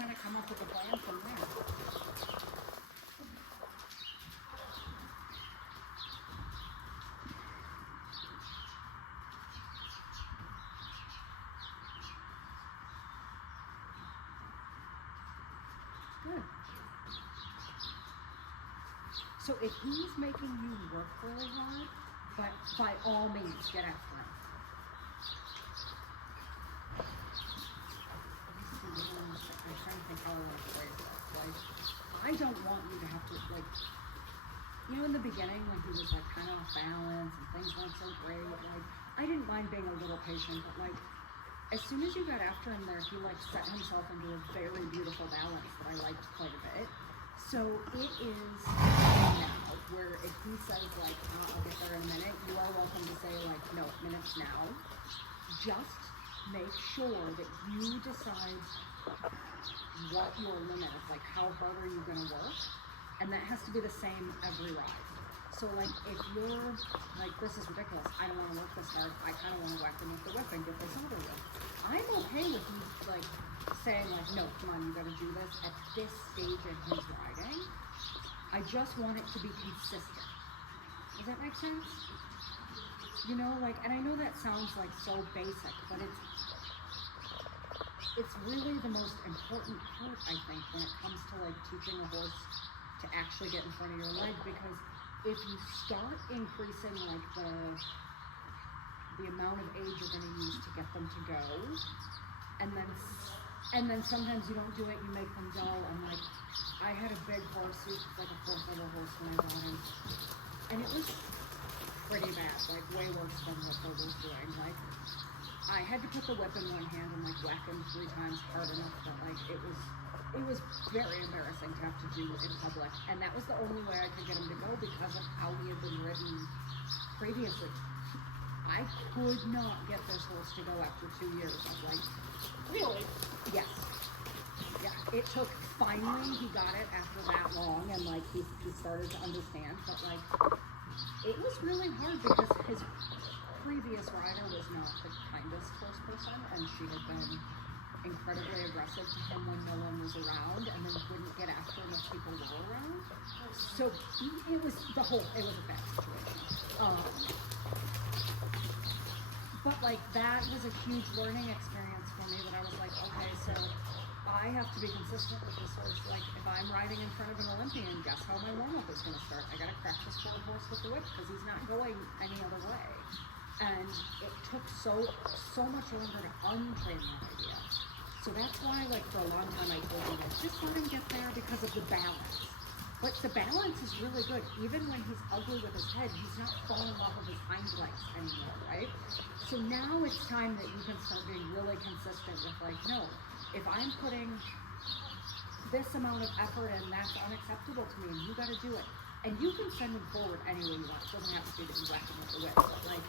kind of come up with a plan from there. Good. So if he's making you work really hard, but by all means, get after him. I'm trying to think how I want to phrase this. Like, I don't want you to have to, like, you know, in the beginning when he was like kind of off balance and things weren't so great, like, I didn't mind being a little patient, but like, as soon as you got after him there, he like set himself into a very beautiful balance that I liked quite a bit. So it is now where if he says like, I'll get there in a minute, you are welcome to say like, no, minutes now. Just make sure that you decide what your limit is, like how hard are you gonna work? And that has to be the same every ride. So like if you're like, this is ridiculous, I don't wanna work this hard, I kinda wanna whack him with the whip and get this over with. I'm okay with you like saying like, no, come on, you gotta do this at this stage in his riding. I just want it to be consistent. Does that make sense? You know, like, and I know that sounds like so basic, but it's really the most important part, I think, when it comes to like teaching a horse to actually get in front of your leg, because if you start increasing like the amount of age you're going to use to get them to go, and then sometimes you don't do it, you make them dull. And like, I had a big horse, he was like a 4th level horse when I got him, and it was pretty bad, like way worse than what Bo was doing. Like, I had to put the whip in one hand and like whack him 3 times hard enough that like it was very embarrassing to have to do in public, and that was the only way I could get him to go because of how he had been ridden previously. I could not get this horse to go after 2 years of like, really? Yes. Yeah, it took, finally he got it after that long, and like he started to understand, but like it was really hard because his previous rider was not the kindest horse person, and she had been incredibly aggressive to him when no one was around, and then wouldn't get after him if people were around. So it was a bad situation. But like that was a huge learning experience for me, that I was like, okay, so I have to be consistent with this horse. Like if I'm riding in front of an Olympian, guess how my warm-up is going to start? I got to crack this forward horse with the whip because he's not going any other way. And it took so much longer to untrain that idea. So that's why, like, for a long time I told him, just let him get there because of the balance. But the balance is really good. Even when he's ugly with his head, he's not falling off of his hind legs anymore, right? So now it's time that you can start being really consistent with like, no, if I'm putting this amount of effort in, that's unacceptable to me, and you gotta do it. And you can send him forward any way you want. It doesn't have to be that you whack him with the whip. But like,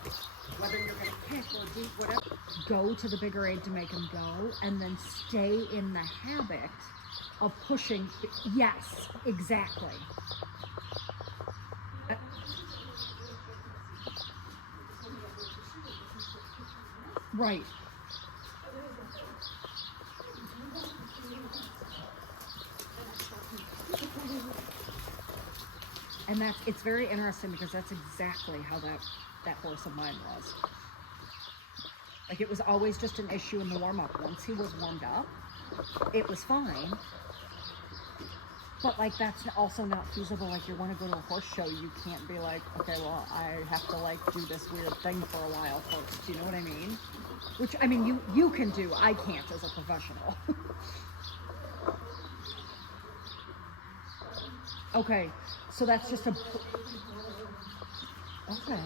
whether you're gonna kick or do whatever, go to the bigger aid to make him go, and then stay in the habit of pushing. Yes, exactly. Right. And it's very interesting because that's exactly how that horse of mine was. Like, it was always just an issue in the warm-up. Once he was warmed up, it was fine. But like, that's also not feasible. Like, you want to go to a horse show, you can't be like, okay, well, I have to like do this weird thing for a while first. Do you know what I mean? Which, I mean, you can do. I can't as a professional. Okay, so that's just a. Okay.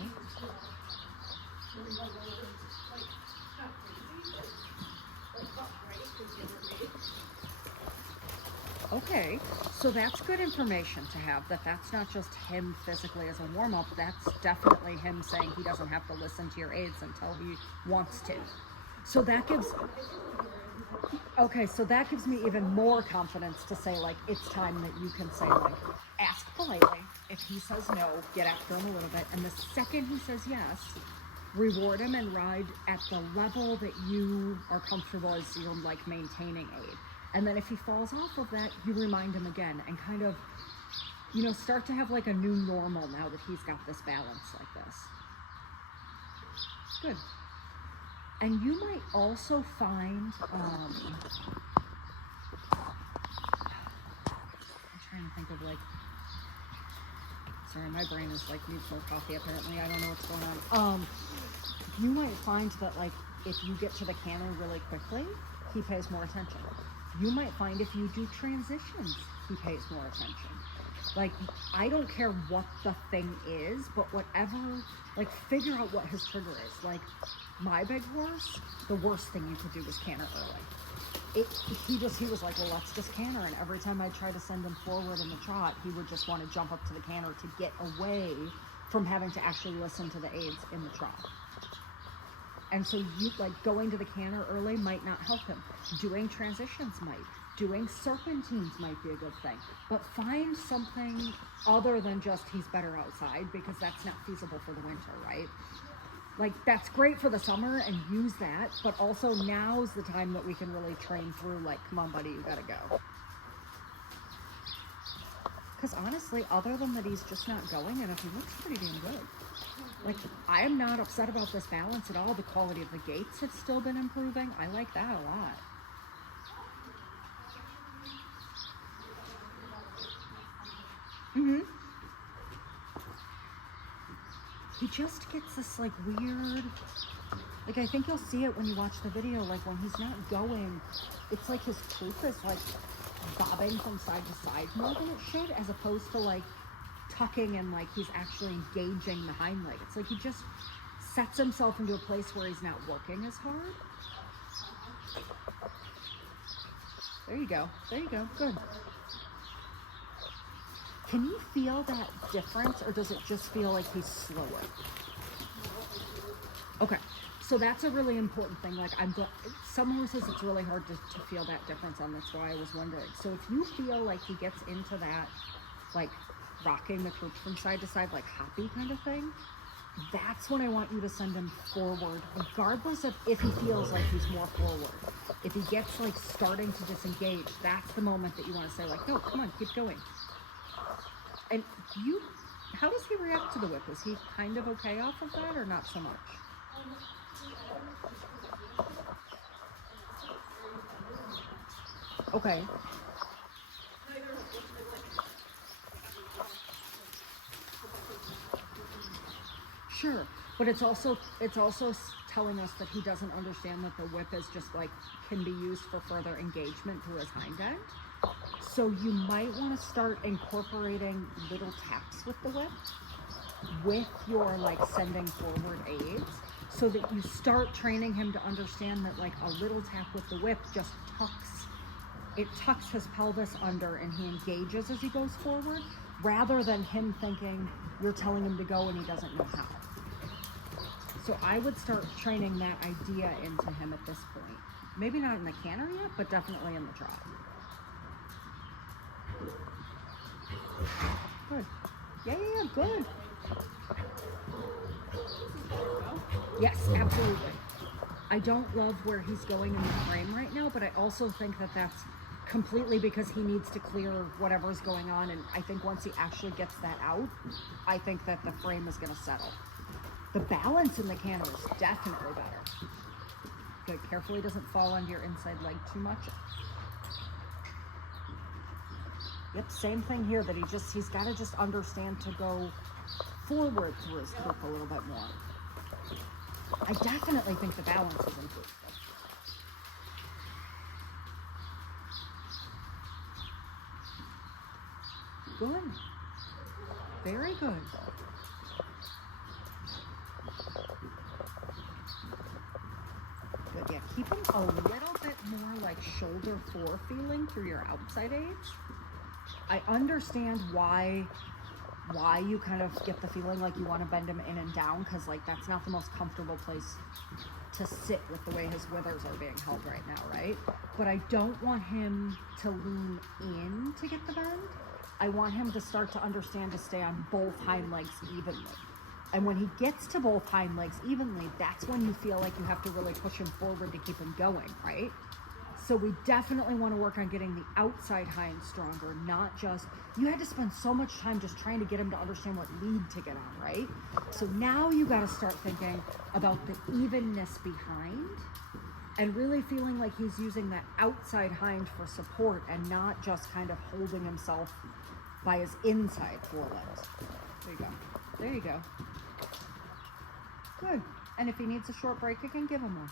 Okay, so that's good information to have, that's not just him physically as a warm-up, that's definitely him saying he doesn't have to listen to your aids until he wants to. So that gives, okay, so that gives me even more confidence to say, like, it's time that you can say, like, ask politely. If he says no, get after him a little bit, and the second he says yes, reward him and ride at the level that you are comfortable as your, like, maintaining aid. And then if he falls off of that, you remind him again and kind of, you know, start to have like a new normal now that he's got this balance like this. Good. And you might also find, I'm trying to think of like, sorry, my brain is like needs more coffee apparently. I don't know what's going on. You might find that like if you get to the canner really quickly, he pays more attention. You might find if you do transitions, he pays more attention. Like, I don't care what the thing is, but whatever, like, figure out what his trigger is. Like, my big horse, the worst thing you could do was canter early. He was like, well, let's just canter. And every time I try to send him forward in the trot, he would just want to jump up to the canter to get away from having to actually listen to the aids in the trot. And so you, like, going to the canter early might not help him. Doing transitions might. Doing serpentines might be a good thing. But find something other than just he's better outside, because that's not feasible for the winter, right? Like, that's great for the summer and use that, but also now's the time that we can really train through, like, come on, buddy, you gotta go. Because honestly, other than that he's just not going, and if he looks pretty damn good. Like, I am not upset about this balance at all. The quality of the gaits have still been improving. I like that a lot. He just gets this, like, weird, like, I think you'll see it when you watch the video, like, when he's not going, it's like his croup is, like, bobbing from side to side more than it should, as opposed to, like, tucking and, like, he's actually engaging the hind leg. It's like he just sets himself into a place where he's not working as hard. There you go. There you go. Good. Can you feel that difference, or does it just feel like he's slower? Okay, so that's a really important thing. Like, some horses, it's really hard to feel that difference on. That's why I was wondering. So if you feel like he gets into that, like, rocking the croup from side to side, like hoppy kind of thing, that's when I want you to send him forward, regardless of if he feels like he's more forward. If he gets, like, starting to disengage, that's the moment that you want to say, like, no, come on, keep going. And how does he react to the whip? Is he kind of okay off of that, or not so much? Okay. Sure, but it's also telling us that he doesn't understand that the whip is just, like, can be used for further engagement through his hind end. So you might want to start incorporating little taps with the whip with your, like, sending forward aids, so that you start training him to understand that, like, a little tap with the whip just tucks his pelvis under and he engages as he goes forward, rather than him thinking you're telling him to go and he doesn't know how. So I would start training that idea into him at this point. Maybe not in the canter yet, but definitely in the trot. Good. Yeah, good. Yes, absolutely. I don't love where he's going in the frame right now, but I also think that that's completely because he needs to clear whatever's going on, and I think once he actually gets that out, I think that the frame is going to settle. The balance in the canter is definitely better. Good. Carefully doesn't fall onto your inside leg too much. Yep, same thing here, that he's got to just understand to go forward through his croup a little bit more. I definitely think the balance is improved. Good. Very good. Good, yeah, keep him a little bit more like shoulder fore feeling through your outside aids. I understand why you kind of get the feeling like you want to bend him in and down, because, like, that's not the most comfortable place to sit with the way his withers are being held right now, right? But I don't want him to lean in to get the bend. I want him to start to understand to stay on both hind legs evenly. And when he gets to both hind legs evenly, that's when you feel like you have to really push him forward to keep him going, right? So we definitely want to work on getting the outside hind stronger, not just, you had to spend so much time just trying to get him to understand what lead to get on, right? So now you got to start thinking about the evenness behind and really feeling like he's using that outside hind for support and not just kind of holding himself by his inside forelimbs. There you go. There you go. Good. And if he needs a short break, you can give him one.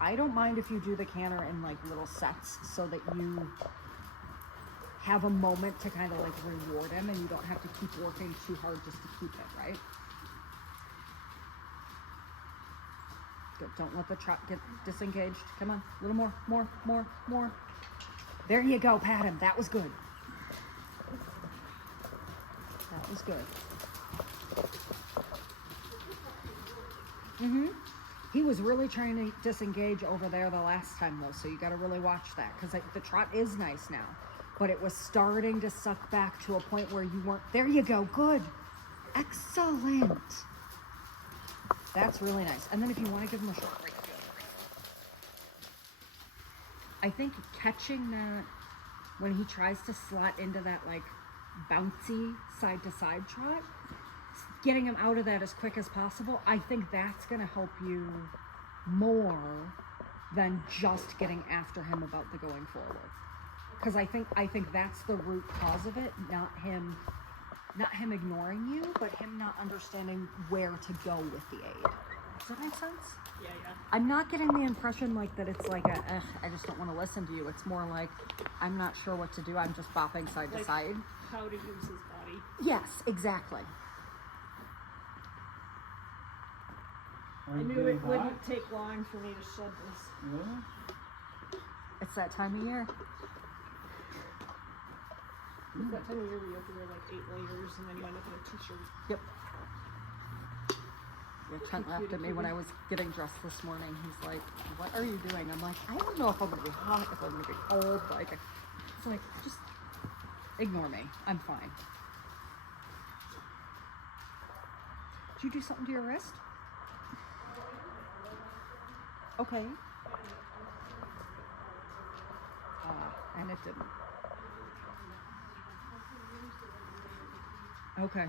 I don't mind if you do the canter in like little sets so that you have a moment to kind of like reward him and you don't have to keep working too hard just to keep it, right? Good. Don't let the trot get disengaged. Come on. A little more, more. There you go. Pat him. That was good. That was good. He was really trying to disengage over there the last time though, so you got to really watch that because the trot is nice now, but it was starting to suck back to a point where you weren't. There you go. Good. Excellent. That's really nice. And then if you want to give him a short break, I think catching that when he tries to slot into that like bouncy side to side trot, getting him out of that as quick as possible, I think that's going to help you more than just getting after him about the going forward. Because I think that's the root cause of it, not him ignoring you, but him not understanding where to go with the aid. Does that make sense? Yeah. I'm not getting the impression like that it's like I just don't want to listen to you. It's more like, I'm not sure what to do. I'm just bopping side to side. How to use his body. Yes, exactly. I knew it wouldn't take long for me to shed this. Yeah. It's that time of year. It's that time of year where you have to wear like 8 layers and then you end up in a t-shirt. Yep. Yeah, Trent laughed at me when I was getting dressed this morning. He's like, "What are you doing?" I'm like, "I don't know if I'm gonna be hot, if I'm gonna be cold." Like, it's like, just ignore me. I'm fine. Did you do something to your wrist? Okay. And it didn't. Okay.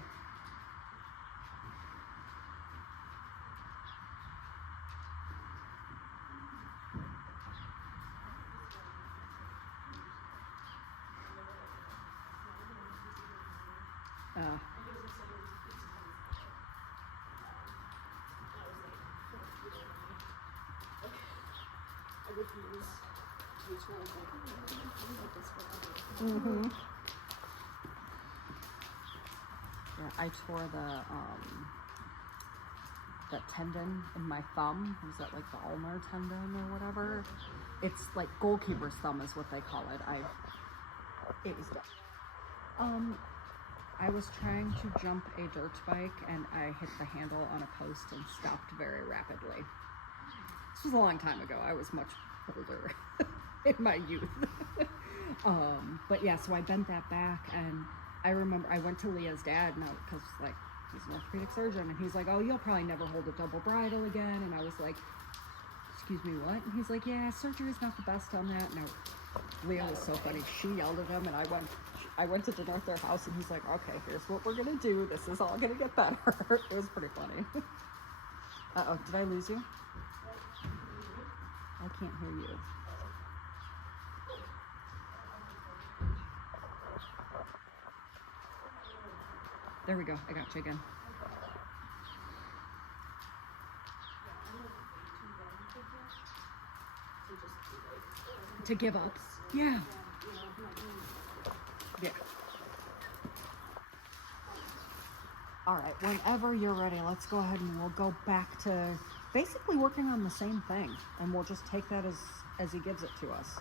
I would use these rolls like this for Yeah, I tore that tendon in my thumb. Is that like the ulnar tendon or whatever? It's like goalkeeper's thumb is what they call it. It was done. I was trying to jump a dirt bike and I hit the handle on a post and stopped very rapidly. This was a long time ago. I was much older in my youth. But yeah, so I bent that back and I remember I went to Leah's dad now because like he's an orthopedic surgeon and he's like, "Oh, you'll probably never hold a double bridle again." And I was like, "Excuse me, what?" And he's like, "Yeah, surgery's not the best on that." And Leah was so funny. She yelled at him and I went to dinner at their house and he's like, "Okay, here's what we're gonna do. This is all gonna get better." It was pretty funny. Uh-oh, did I lose you? I can't hear you. There we go. I got you again. To give up? Yeah. Yeah. All right, whenever you're ready, let's go ahead and we'll go back to basically working on the same thing, and we'll just take that as he gives it to us.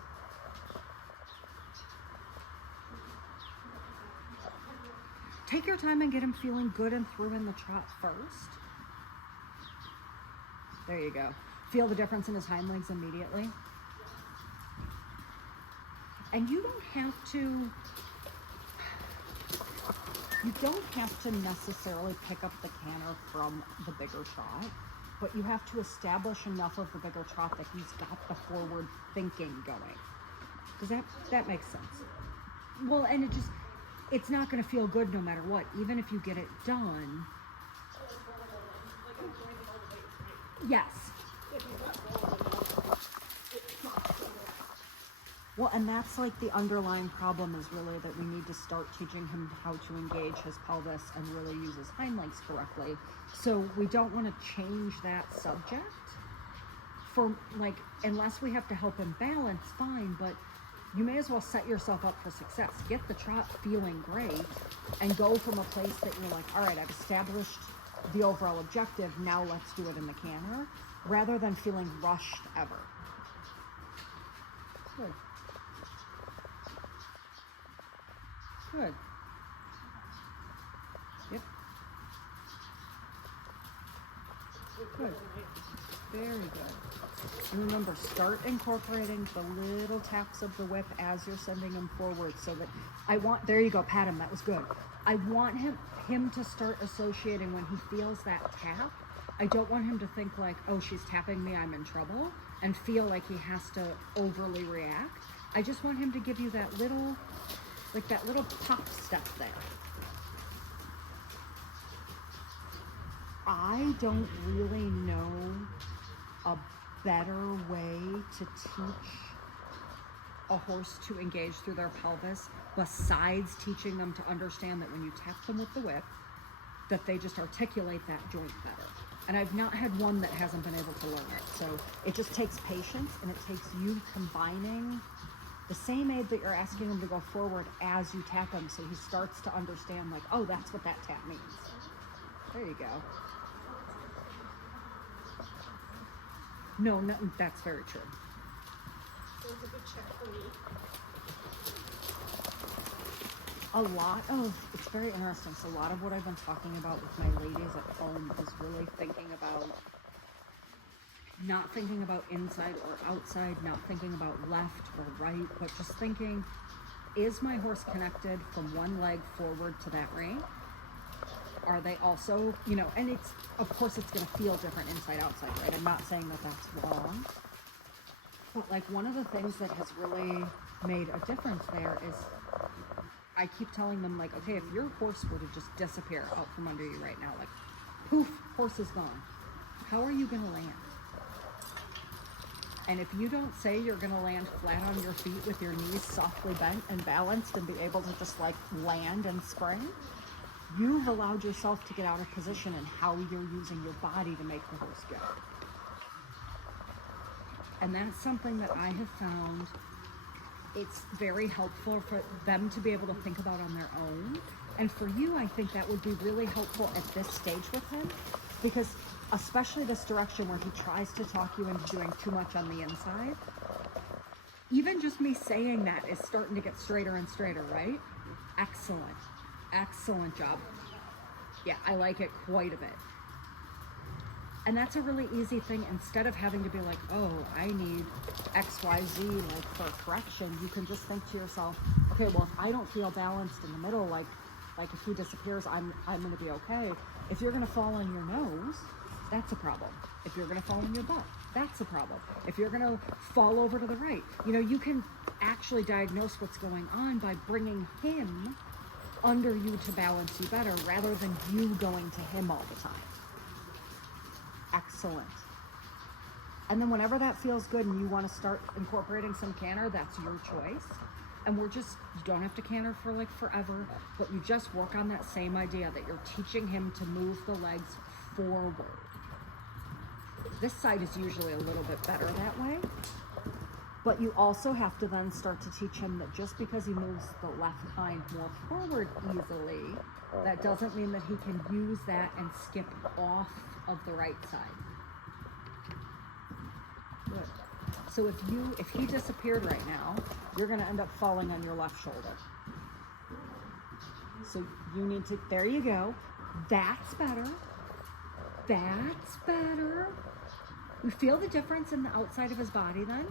Take your time and get him feeling good and through in the trot first. There you go. Feel the difference in his hind legs immediately. And you don't have to necessarily pick up the canter from the bigger trot. but you have to establish enough of the bigger trot that he's got the forward thinking going. Does that make sense? Well, and it's not going to feel good no matter what, even if you get it done. Yes. Well, and that's like the underlying problem is really that we need to start teaching him how to engage his pelvis and really use his hind legs correctly. So we don't want to change that subject for like, unless we have to help him balance, fine, but you may as well set yourself up for success. Get the trot feeling great and go from a place that you're like, all right, I've established the overall objective, now let's do it in the canter, rather than feeling rushed ever. Good. Good. Yep. Good. Very good. And remember, start incorporating the little taps of the whip as you're sending him forward so that there you go, pat him, that was good. I want him to start associating when he feels that tap. I don't want him to think like, oh, she's tapping me, I'm in trouble, and feel like he has to overly react. I just want him to give you that little pop step there. I don't really know a better way to teach a horse to engage through their pelvis besides teaching them to understand that when you tap them with the whip, that they just articulate that joint better. And I've not had one that hasn't been able to learn it. So it just takes patience, and it takes you combining the same aid that you're asking him to go forward as you tap him, so he starts to understand like, oh, that's what that tap means. There you go. No, that's very true. So it's a good check for me. It's very interesting. So a lot of what I've been talking about with my ladies at home is really not thinking about inside or outside, not thinking about left or right, but just thinking, is my horse connected from one leg forward to that rein? Are they also, and of course it's going to feel different inside, outside, right? I'm not saying that that's wrong. But like one of the things that has really made a difference there is I keep telling them like, okay, if your horse were to just disappear out from under you right now, like poof, horse is gone. How are you going to land? And if you don't say you're going to land flat on your feet with your knees softly bent and balanced and be able to just like land and spring, you've allowed yourself to get out of position in how you're using your body to make the horse go. And that's something that I have found it's very helpful for them to be able to think about on their own. And for you, I think that would be really helpful at this stage with him, because especially this direction where he tries to talk you into doing too much on the inside, even just me saying that is starting to get straighter and straighter, right? Excellent job. Yeah, I like it quite a bit. And that's a really easy thing. Instead of having to be like, oh, I need XYZ like for correction, you can just think to yourself, okay, well, if I don't feel balanced in the middle, like if he disappears, I'm going to be okay. If you're going to fall on your nose, that's a problem. If you're going to fall on your butt, that's a problem. If you're going to fall over to the right, you can actually diagnose what's going on by bringing him under you to balance you better rather than you going to him all the time. Excellent. And then whenever that feels good and you want to start incorporating some canter, that's your choice. And you don't have to canter for like forever, but you just work on that same idea that you're teaching him to move the legs forward. This side is usually a little bit better that way, but you also have to then start to teach him that just because he moves the left hind more forward easily, that doesn't mean that he can use that and skip off of the right side. Good. So if he disappeared right now, you're going to end up falling on your left shoulder. So you need to, there you go. That's better. That's better. You feel the difference in the outside of his body then?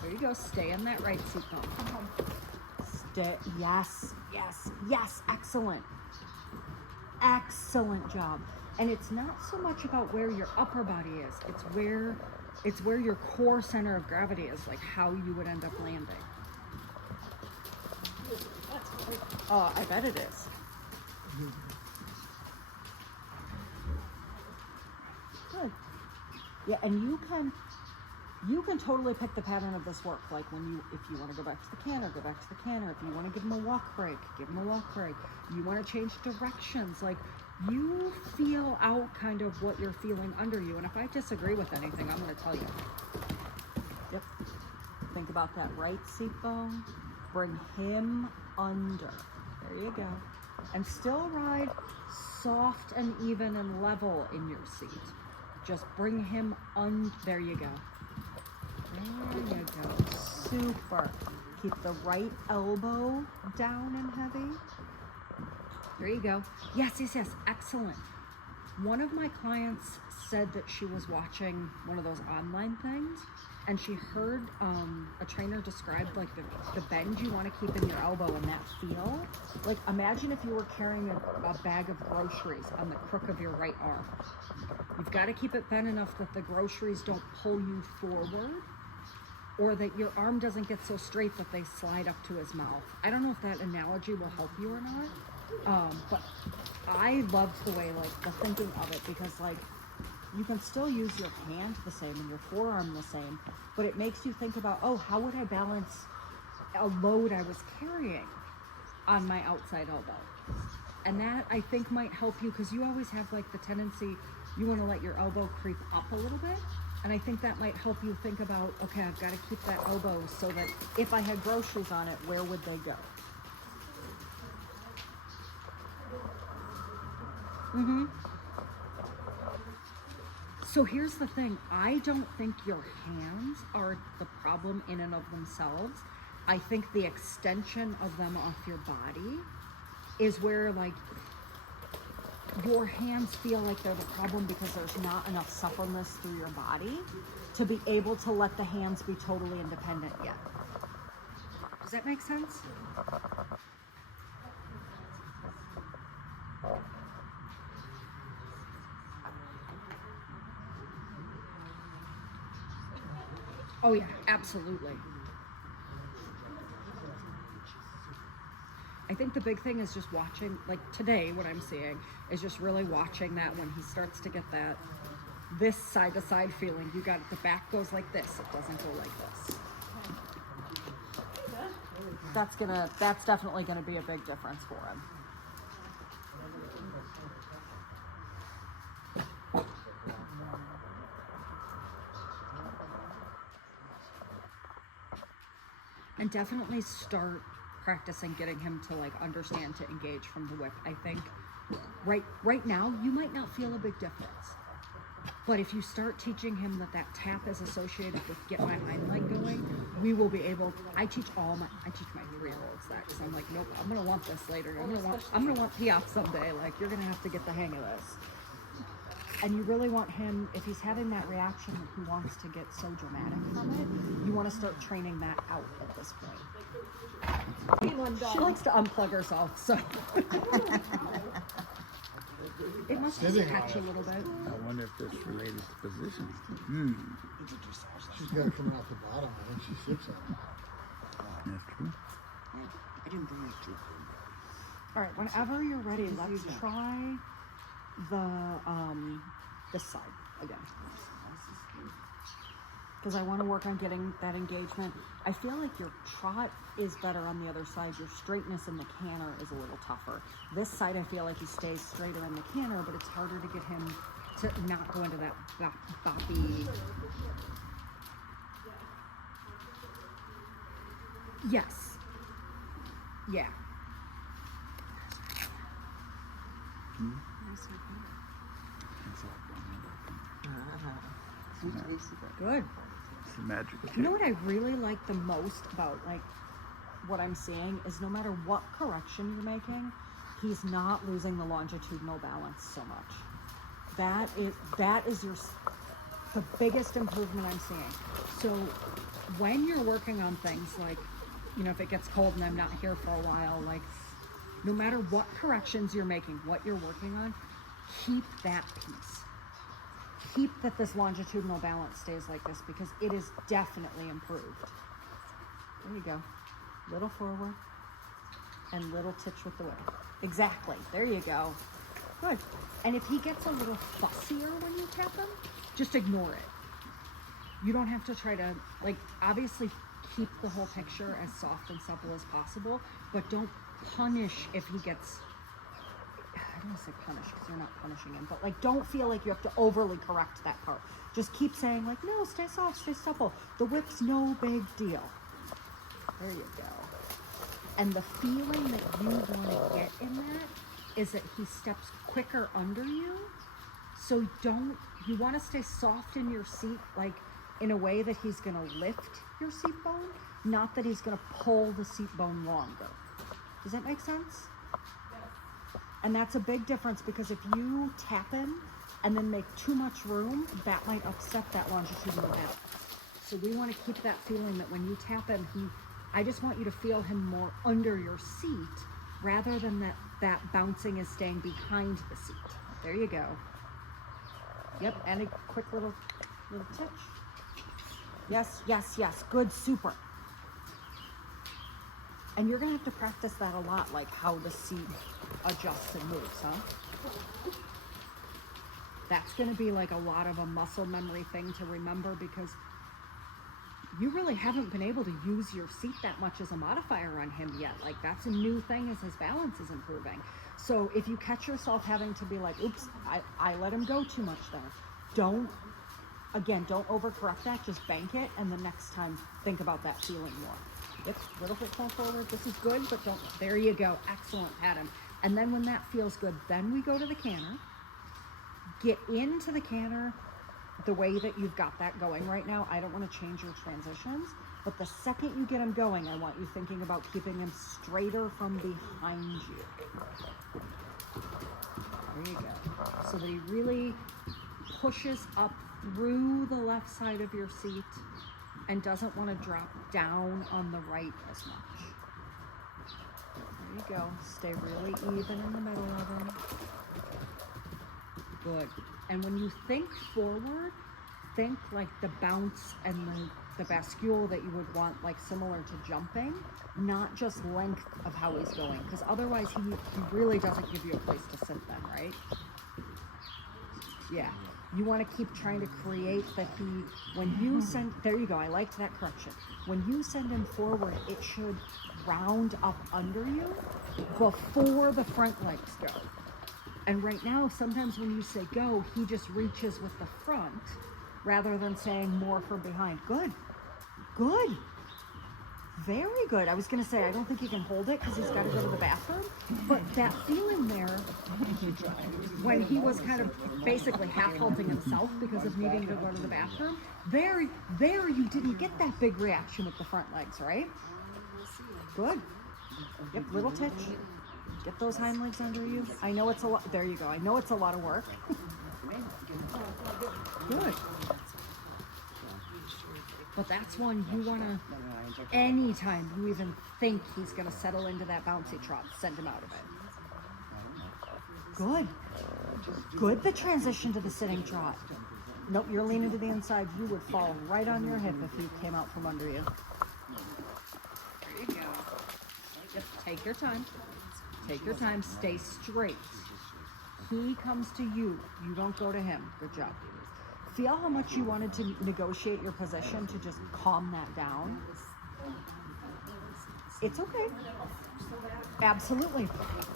There you go. Stay in that right seat bone. Stay. Yes. Excellent. Excellent job. And it's not so much about where your upper body is, it's where your core center of gravity is, like how you would end up landing. That's great. Oh, I bet it is. Good. Yeah, and you can totally pick the pattern of this work. Like if you want to go back to the canter, go back to the canter. If you want to give him a walk break, give him a walk break. You want to change directions. Like you feel out kind of what you're feeling under you. And if I disagree with anything, I'm going to tell you. Yep. Think about that right seat bone. Bring him under. There you go. And still ride soft and even and level in your seat. Just bring him there you go. There you go. Super. Keep the right elbow down and heavy. There you go. Yes. Excellent. One of my clients said that she was watching one of those online things and she heard a trainer describe like the bend you want to keep in your elbow and that feel. Like imagine if you were carrying a bag of groceries on the crook of your right arm. You've got to keep it bent enough that the groceries don't pull you forward or that your arm doesn't get so straight that they slide up to his mouth. I don't know if that analogy will help you or not, but I loved the way, like, the thinking of it because, like, you can still use your hand the same and your forearm the same, but it makes you think about, oh, how would I balance a load I was carrying on my outside elbow? And that, I think, might help you because you always have, like, the tendency, you want to let your elbow creep up a little bit. And I think that might help you think about, okay, I've got to keep that elbow so that if I had groceries on it, where would they go? So here's the thing. I don't think your hands are the problem in and of themselves. I think the extension of them off your body is where, like, your hands feel like they're the problem because there's not enough suppleness through your body to be able to let the hands be totally independent yet. Does that make sense? Oh yeah, absolutely. I think the big thing is just watching, like today, what I'm seeing is just really watching that when he starts to get that, this side to side feeling. You got the back goes like this, it doesn't go like this. That's definitely gonna be a big difference for him. And definitely start practicing getting him to like understand to engage from the whip. I think right now you might not feel a big difference, but if you start teaching him that tap is associated with get my hind leg going, we will be able. I teach my 3-year-olds that because I'm like, nope, I'm gonna want this later. I'm gonna want Piaf someday. Like you're gonna have to get the hang of this. And you really want him, if he's having that reaction that he wants to get so dramatic from it, you want to start training that out at this point. She likes to unplug herself, so. It must just catch a little bit. I wonder if that's related to position. She's got to come off the bottom when she sits on it. That's true. I didn't bring it to. All right, whenever you're ready, let's try this side again. Because I want to work on getting that engagement. I feel like your trot is better on the other side. Your straightness in the canter is a little tougher. This side, I feel like he stays straighter in the canter, but it's harder to get him to not go into that boppy. Yes. Yeah. Good. It's the magic. You know what I really like the most about like what I'm seeing is no matter what correction you're making, he's not losing the longitudinal balance so much. That is the biggest improvement I'm seeing. So when you're working on things like, you know, if it gets cold and I'm not here for a while, like no matter what corrections you're making, what you're working on, keep that piece. Keep that this longitudinal balance stays like this because it is definitely improved. There you go. Little forward and little titch with the whip. Exactly. There you go. Good. And if he gets a little fussier when you tap him, just ignore it. You don't have to try to, like, obviously keep the whole picture as soft and supple as possible, but don't punish if he gets, I don't want to say punish because you're not punishing him, but like don't feel like you have to overly correct that part. Just keep saying like, no, stay soft, stay supple. The whip's no big deal. There you go. And the feeling that you want to get in that is that he steps quicker under you. So you want to stay soft in your seat, like in a way that he's going to lift your seat bone, not that he's going to pull the seat bone longer. Does that make sense? And that's a big difference because if you tap him and then make too much room, that might upset that longitudinal balance. So we want to keep that feeling that when you tap him, I just want you to feel him more under your seat rather than that bouncing is staying behind the seat. There you go. Yep, and a quick little touch. Yes, yes, yes. Good, super. And you're gonna have to practice that a lot, like how the seat adjusts and moves, huh? That's gonna be like a lot of a muscle memory thing to remember because you really haven't been able to use your seat that much as a modifier on him yet. Like that's a new thing as his balance is improving. So if you catch yourself having to be like, oops, I let him go too much there. Don't overcorrect that, just bank it, and the next time think about that feeling more. Yep, little bit more forward. This is good, but there you go. Excellent, pat him. And then when that feels good, then we go to the canter. Get into the canter the way that you've got that going right now. I don't want to change your transitions, but the second you get him going, I want you thinking about keeping him straighter from behind you. There you go. So that he really pushes up through the left side of your seat and doesn't want to drop down on the right as much. There you go. Stay really even in the middle of him. Good. And when you think forward, think like the bounce and the bascule that you would want, like similar to jumping, not just length of how he's going, because otherwise he really doesn't give you a place to sit then, right? Yeah. You want to keep trying to create that when you send, there you go, I liked that correction. When you send him forward, it should round up under you before the front legs go. And right now, sometimes when you say go, he just reaches with the front rather than saying more from behind. Good. Good. Very good. I was going to say, I don't think he can hold it because he's got to go to the bathroom. But that feeling there, when he was kind of basically half halting himself because of needing to go to the bathroom, there you didn't get that big reaction with the front legs, right? Good. Yep, little titch. Get those hind legs under you. I know it's a lot. There you go. I know it's a lot of work. Good. But that's one you want to, anytime you even think he's going to settle into that bouncy trot, send him out of it. Good. Good, the transition to the sitting trot. Nope, you're leaning to the inside. You would fall right on your hip if he came out from under you. There you go. Yep, take your time. Take your time. Stay straight. He comes to you. You don't go to him. Good job. Feel how much you wanted to negotiate your position to just calm that down. It's okay. Absolutely.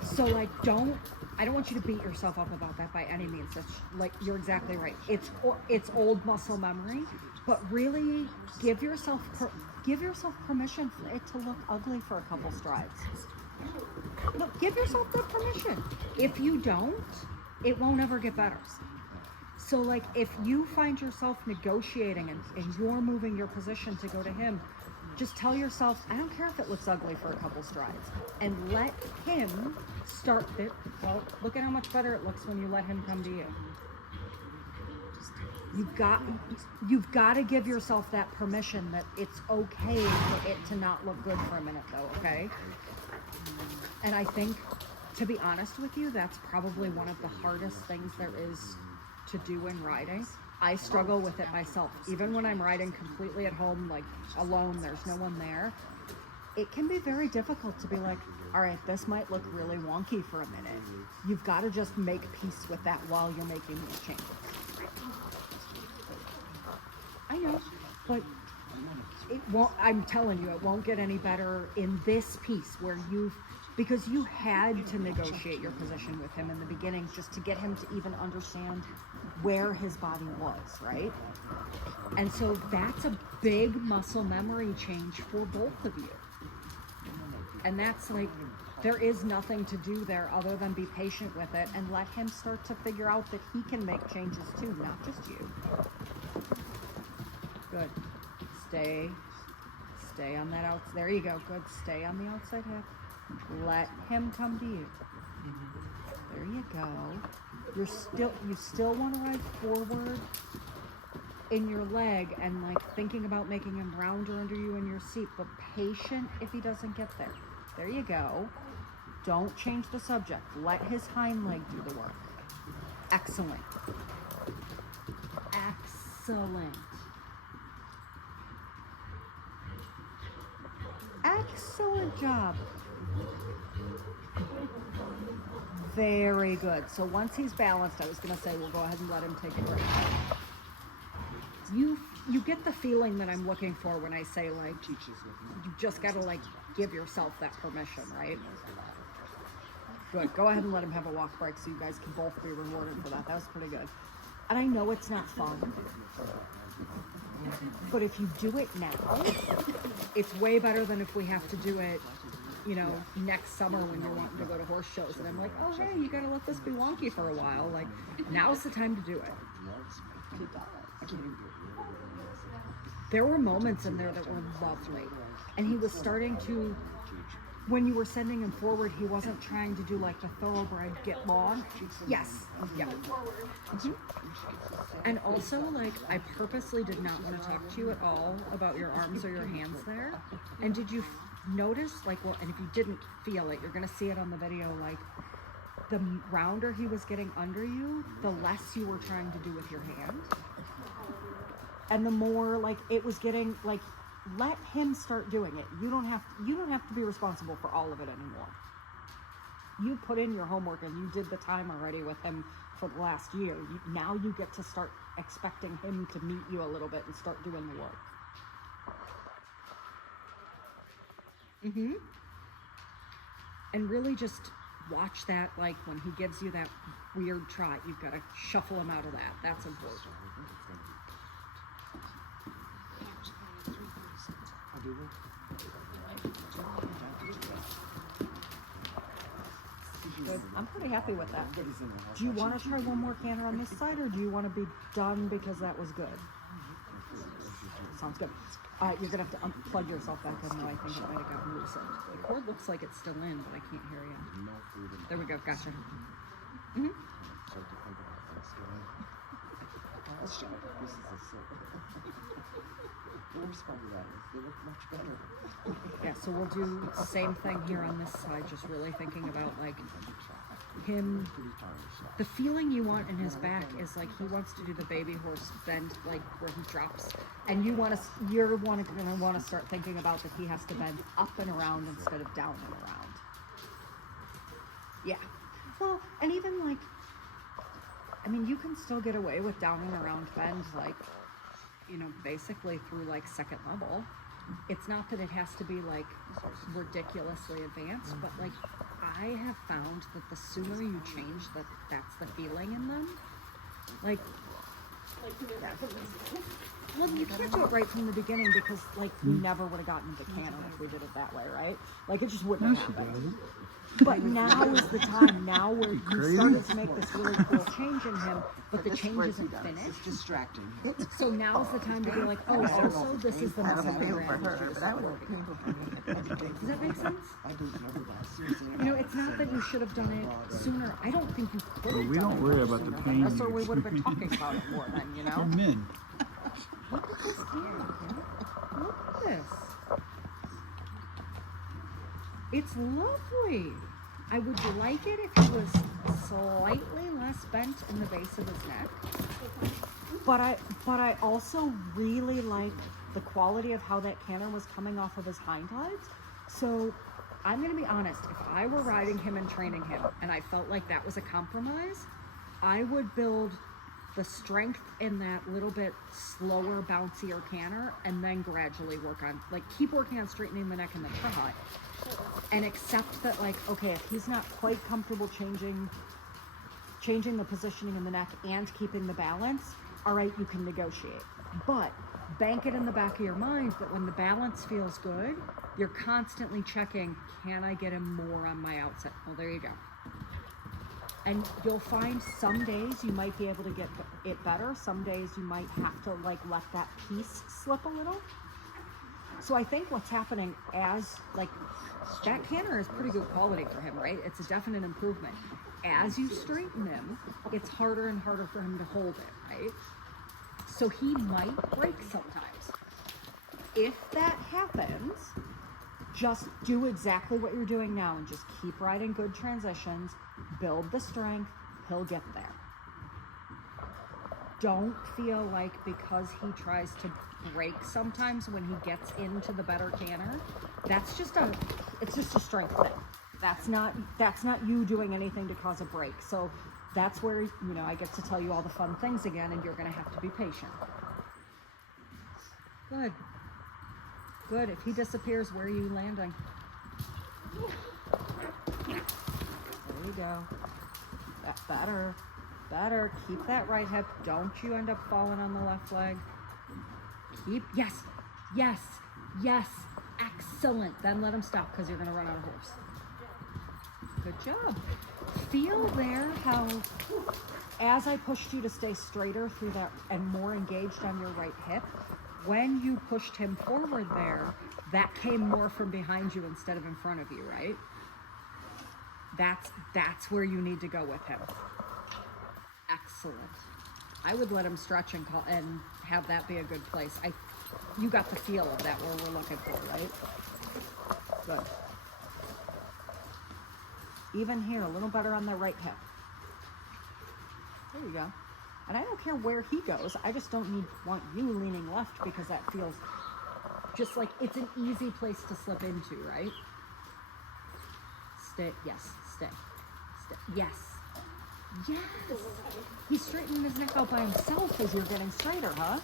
So like, I don't want you to beat yourself up about that by any means. That's like, you're exactly right. It's old muscle memory, but really give yourself permission for it to look ugly for a couple strides. Look, give yourself that permission. If you don't, it won't ever get better. So like if you find yourself negotiating and you're moving your position to go to him, just tell yourself, I don't care if it looks ugly for a couple strides, and let him start it. Well, look at how much better it looks when you let him come to you. You've got to give yourself that permission that it's okay for it to not look good for a minute though, okay? And I think to be honest with you, that's probably one of the hardest things there is to do in riding. I struggle with it myself. Even when I'm riding completely at home, like alone, there's no one there. It can be very difficult to be like, all right, this might look really wonky for a minute. You've got to just make peace with that while you're making these changes. I know, but it won't, I'm telling you, it won't get any better in this piece where because you had to negotiate your position with him in the beginning just to get him to even understand where his body was, right? And so that's a big muscle memory change for both of you. And that's like, there is nothing to do there other than be patient with it and let him start to figure out that he can make changes too, not just you. Good. Stay on that outside. There you go. Good. Stay on the outside hip. Let him come to you. There you go. You still want to ride forward in your leg and like thinking about making him rounder under you in your seat, but patient if he doesn't get there. There you go. Don't change the subject. Let his hind leg do the work. Excellent. Excellent. Excellent job. Very good. So once he's balanced, I was going to say we'll go ahead and let him take a break. You get the feeling that I'm looking for when I say like you just got to like give yourself that permission, right? Good. Go ahead and let him have a walk break so you guys can both be rewarded for that. That was pretty good. And I know it's not fun, but if you do it now, it's way better than if we have to do it, you know, next summer when you're wanting to go to horse shows. And I'm like, oh, hey, you got to let this be wonky for a while. Like, now's the time to do it. There were moments in there that were lovely. And he was starting to, when you were sending him forward, he wasn't trying to do like the thoroughbred get long. Yes. Yeah. Mm-hmm. And also, like, I purposely did not want to talk to you at all about your arms or your hands there. And did you notice, like, well, and if you didn't feel it, you're going to see it on the video, like, the rounder he was getting under you, the less you were trying to do with your hand. And the more, like, it was getting, like, let him start doing it. You don't have to be responsible for all of it anymore. You put in your homework and you did the time already with him for the last year. Now you get to start expecting him to meet you a little bit and start doing the work. Mm-hmm. And really just watch that, like when he gives you that weird trot, you've got to shuffle him out of that. That's important. Good. I'm pretty happy with that. Do you want to try one more canter on this side, or do you want to be done because that was good? Sounds good. You're going to have to unplug yourself back in, though. I think it might have gotten loosened. The cord looks like it's still in, but I can't hear you. There we go. Gotcha. Mm-hmm. Yeah, so we'll do the same thing here on this side, just really thinking about like him. The feeling you want in his back is like he wants to do the baby horse bend, like where he drops, and you're gonna want to start thinking about that he has to bend up and around instead of down and around. Yeah, well, and even like, I mean, you can still get away with down and around bends, like, you know, basically through like second level. It's not that it has to be like ridiculously advanced, but like I have found that the sooner you change that's the feeling in them. Like well, you can't do it right from the beginning because like we never would have gotten the canon if we did it that way, right? Like it just wouldn't have happened. But now is the time. Now where you started to make this really cool change in him, but the change isn't finished. It's distracting. So now's the time to be like, oh, also this is the muscle memory. but that would be painful for me. Does that make sense? I don't know that. Seriously. You know, it's not that you should have done it sooner. I don't think you could have We done don't it worry about the sooner, pain. That's where we would have been talking about it more then, you know? For men. Look at this hand, yeah. Look at this. It's lovely. I would like it if he was slightly less bent in the base of his neck. But I also really like the quality of how that canter was coming off of his hind legs. So I'm gonna be honest, if I were riding him and training him and I felt like that was a compromise, I would build the strength in that little bit slower, bouncier canter and then gradually work on, like, keep working on straightening the neck and the trot and accept that, like, okay, if he's not quite comfortable changing the positioning in the neck and keeping the balance, all right, you can negotiate. But bank it in the back of your mind that when the balance feels good, you're constantly checking, can I get him more on my outside? Well, there you go. And you'll find some days you might be able to get it better. Some days you might have to, like, let that piece slip a little. So I think what's happening as, like, that canter is pretty good quality for him, right? It's a definite improvement. As you straighten him, it's harder and harder for him to hold it, right? So he might break sometimes. If that happens, just do exactly what you're doing now and just keep riding good transitions, build the strength, he'll get there. Don't feel like because he tries to break sometimes when he gets into the better canter, it's just a strength thing. That's not you doing anything to cause a break. So that's where, I get to tell you all the fun things again, and you're gonna have to be patient. Good. Good. If he disappears, where are you landing? There you go. Better. Keep that right hip. Don't you end up falling on the left leg. Yes. Excellent. Then let him stop because you're going to run out of horse. Good job. Feel there how, as I pushed you to stay straighter through that and more engaged on your right hip, when you pushed him forward there, that came more from behind you instead of in front of you, right? That's where you need to go with him. Excellent. I would let him stretch and have that be a good place. You got the feel of that where we're looking for, right? Good. Even here, a little better on the right hip. There you go. And I don't care where he goes. I just don't want you leaning left because that feels just like it's an easy place to slip into, right? Stay. Yes. Stay. Yes. He's straightening his neck out by himself as you're getting straighter, huh?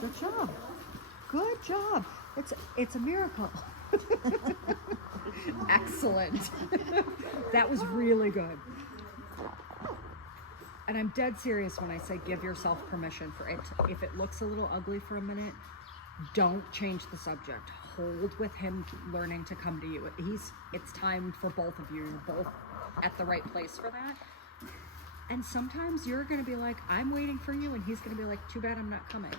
Good job. It's a miracle. Excellent. That was really good. And I'm dead serious when I say give yourself permission for it. If it looks a little ugly for a minute, don't change the subject. Hold with him learning to come to you. It's time for both of you. You're both at the right place for that. And sometimes you're going to be like, I'm waiting for you, and he's going to be like, too bad I'm not coming.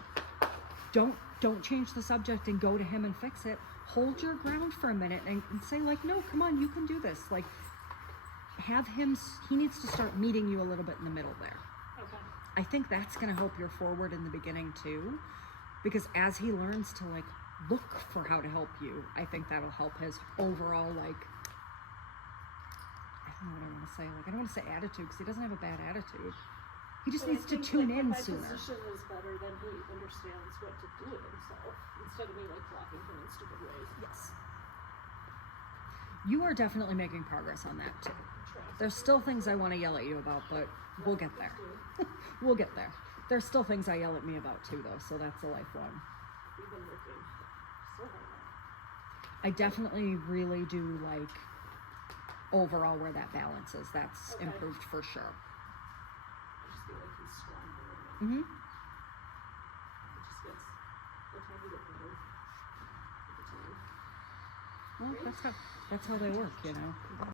Don't change the subject and go to him and fix it. Hold your ground for a minute and say, like, no, come on, you can do this. Like, he needs to start meeting you a little bit in the middle there. Okay. I think that's going to help your forward in the beginning too, because as he learns to, like, look for how to help you, I think that'll help his overall, like, I don't know what I want to say. Like, I don't want to say attitude because he doesn't have a bad attitude. He just But needs I to think, tune like, in when sooner. my position is better, then he understands what to do with himself instead of me, like, blocking him in stupid ways. Yes. You are definitely making progress on that too. Trust. There's still things I want to yell at you about, but we'll get there. We'll get there. There's still things I yell at me about too, though, so that's a lifeline. We've been working so hard on it. I definitely really do like overall where that balance is. That's Okay. improved for sure. I just feel like he's stronger and Mm-hmm. it just gets the time to get better. With the time. Well, that's how they work, you know.